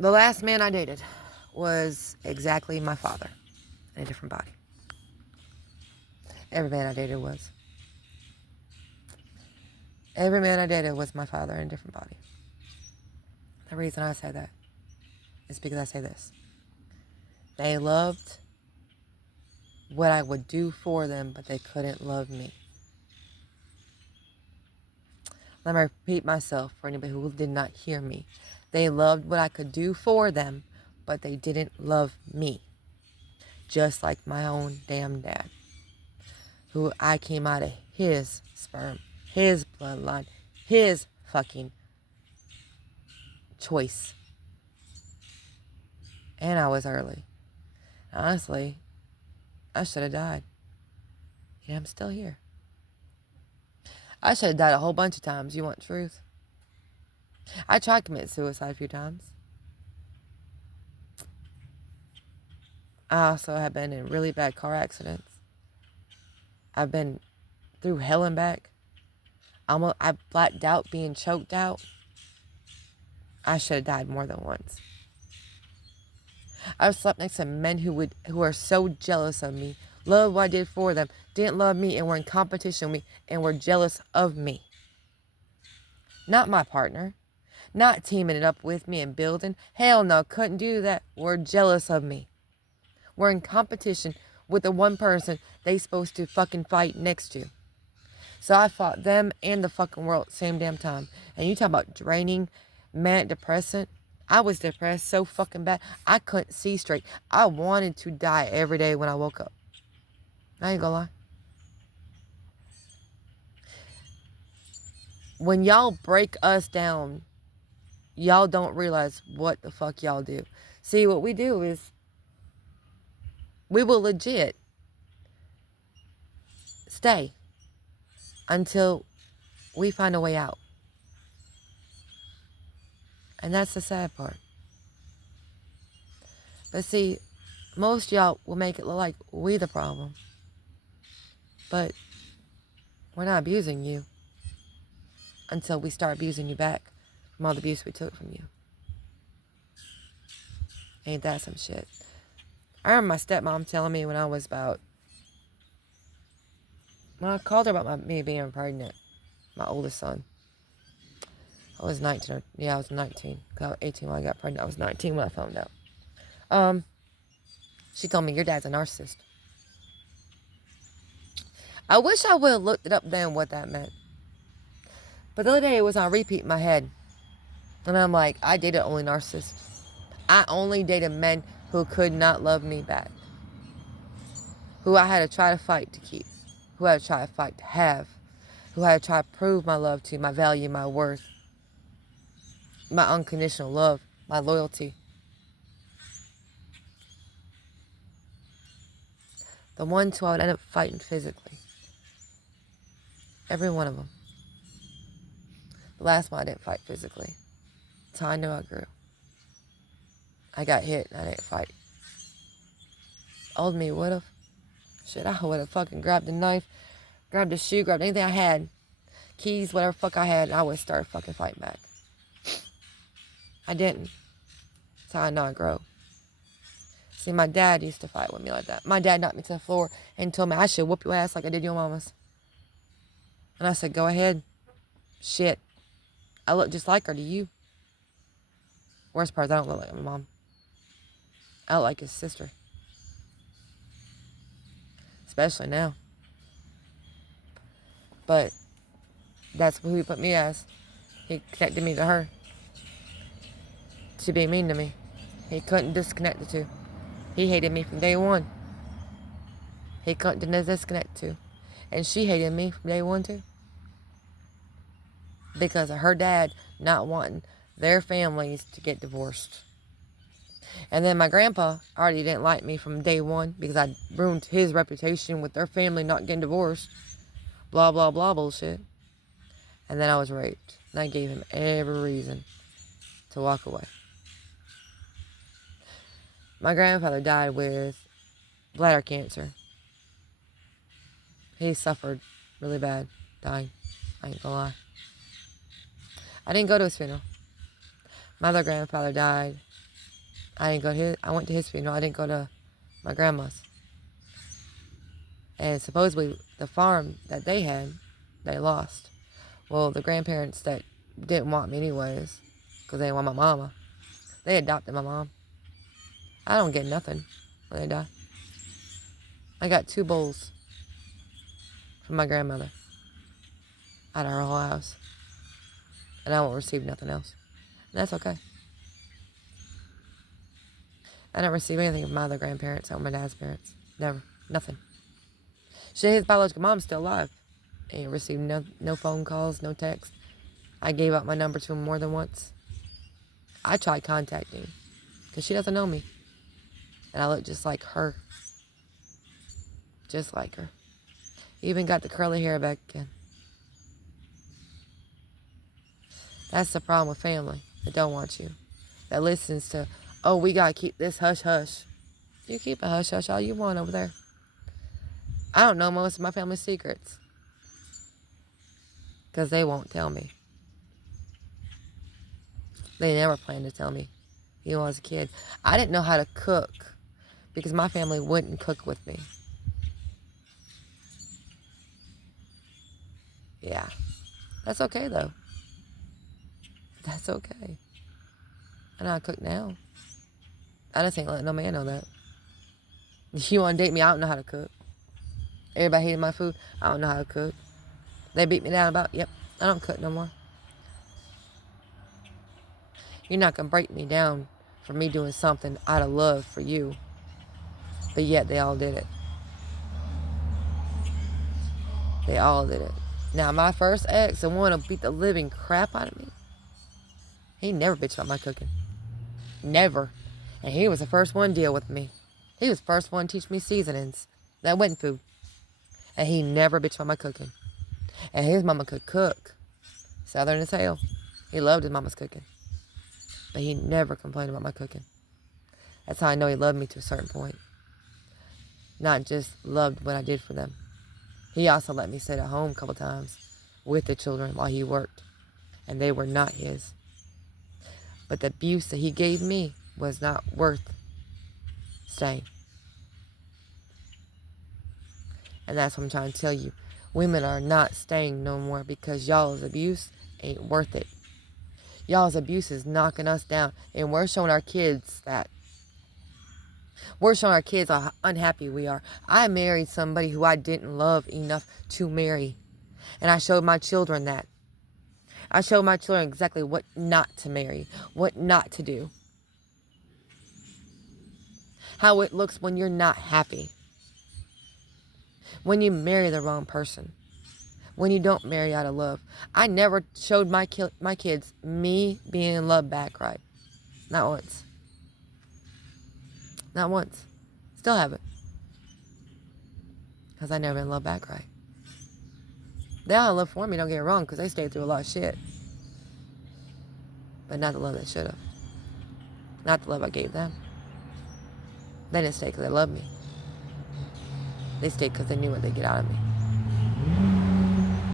The last man I dated was exactly my father in a different body. Every man I dated was. Every man I dated was my father in a different body. The reason I say that is because I say this. They loved what I would do for them, but they couldn't love me. Let me repeat myself for anybody who did not hear me. They loved what I could do for them, but they didn't love me. Just like my own damn dad, who I came out of his sperm, his bloodline, his fucking choice. And I was early. Honestly, I should have died. And I'm still here. I should have died a whole bunch of times. You want truth? I tried to commit suicide a few times. I also have been in really bad car accidents. I've been through hell and back. I blacked out being choked out. I should have died more than once. I've slept next to men who are so jealous of me, loved what I did for them, didn't love me, and were in competition with me, and were jealous of me. Not my partner. Not teaming it up with me and building. Hell no, couldn't do that. Were jealous of me. Were in competition with the one person they supposed to fucking fight next to. So I fought them and the fucking world at the same damn time. And you talk about draining, manic depressant. I was depressed so fucking bad. I couldn't see straight. I wanted to die every day when I woke up. I ain't gonna lie. When y'all break us down, y'all don't realize what the fuck y'all do. See, what we do is we will legit stay until we find a way out. And that's the sad part. But see, most y'all will make it look like we the problem. But we're not abusing you until we start abusing you back from all the abuse we took from you. Ain't that some shit? I remember my stepmom telling me when I called her about me being pregnant, my oldest son. I was 19. I was 19. I was 18 when I got pregnant. I was 19 when I found out. She told me, your dad's a narcissist. I wish I would have looked it up then what that meant. But the other day it was on repeat in my head. And I'm like, I dated only narcissists. I only dated men who could not love me back. Who I had to try to fight to keep. Who I had to try to fight to have. Who I had to try to prove my love to, my value, my worth. My unconditional love, my loyalty. The ones who I would end up fighting physically. Every one of them. The last one I didn't fight physically. That's how I knew I grew. I got hit and I didn't fight. Old me would have. Shit, I would have fucking grabbed a knife, grabbed a shoe, grabbed anything I had. Keys, whatever fuck I had, and I would start fucking fighting back. I didn't. That's how I know I grow. See, my dad used to fight with me like that. My dad knocked me to the floor and told me I should whoop your ass like I did your mama's. And I said, go ahead. Shit. I look just like her to you. Worst part is I don't look like my mom. I look like his sister. Especially now. But that's who he put me as. He connected me to her. To be mean to me. He couldn't disconnect the two. He hated me from day one. He couldn't disconnect the two. And she hated me from day one too. Because of her dad not wanting their families to get divorced. And then my grandpa already didn't like me from day one because I ruined his reputation with their family not getting divorced. Blah, blah, blah bullshit. And then I was raped. And I gave him every reason to walk away. My grandfather died with bladder cancer. He suffered really bad, dying. I ain't gonna lie. I didn't go to his funeral. My other grandfather died I didn't go to I went to his funeral. I didn't go to my grandma's. And supposedly the farm that they had, they lost. Well, the grandparents that didn't want me anyways, because they didn't want my mama, they adopted my mom. I don't get nothing when they die. I got 2 bowls from my grandmother out of her whole house. And I won't receive nothing else. And that's okay. I didn't receive anything from my other grandparents or my dad's parents. Never. Nothing. His biological mom's still alive. Ain't received no phone calls, no text. I gave out my number to him more than once. I tried contacting because she doesn't know me. And I look just like her. Just like her. Even got the curly hair back again. That's the problem with family that don't want you. That listens to, oh, we got to keep this hush-hush. You keep a hush-hush all you want over there. I don't know most of my family's secrets. Because they won't tell me. They never planned to tell me. Even when I was a kid. I didn't know how to cook. Because my family wouldn't cook with me. Yeah. That's okay, though. That's okay. I know how to cook now. I just ain't letting no man know that. If you want to date me, I don't know how to cook. Everybody hated my food. I don't know how to cook. They beat me down about, yep, I don't cook no more. You're not going to break me down for me doing something out of love for you. But yet they all did it. They all did it. Now, my first ex, the one who beat the living crap out of me, he never bitched about my cooking. Never. And he was the first one to deal with me. He was the first one to teach me seasonings. That wasn't food. And he never bitched about my cooking. And his mama could cook. Southern as hell. He loved his mama's cooking. But he never complained about my cooking. That's how I know he loved me to a certain point. Not just loved what I did for them. He also let me sit at home a couple times with the children while he worked. And they were not his. But the abuse that he gave me was not worth staying. And that's what I'm trying to tell you. Women are not staying no more because y'all's abuse ain't worth it. Y'all's abuse is knocking us down. And we're showing our kids that. We're showing our kids how unhappy we are. I married somebody who I didn't love enough to marry. And I showed my children that. I showed my children exactly what not to marry. What not to do. How it looks when you're not happy. When you marry the wrong person. When you don't marry out of love. I never showed my kids me being in love back right. Not once. Not once. Still haven't. Because I never been in love back right. They all love for me, don't get it wrong, because they stayed through a lot of shit. But not the love they should have. Not the love I gave them. They didn't stay because they loved me. They stayed because they knew what they'd get out of me.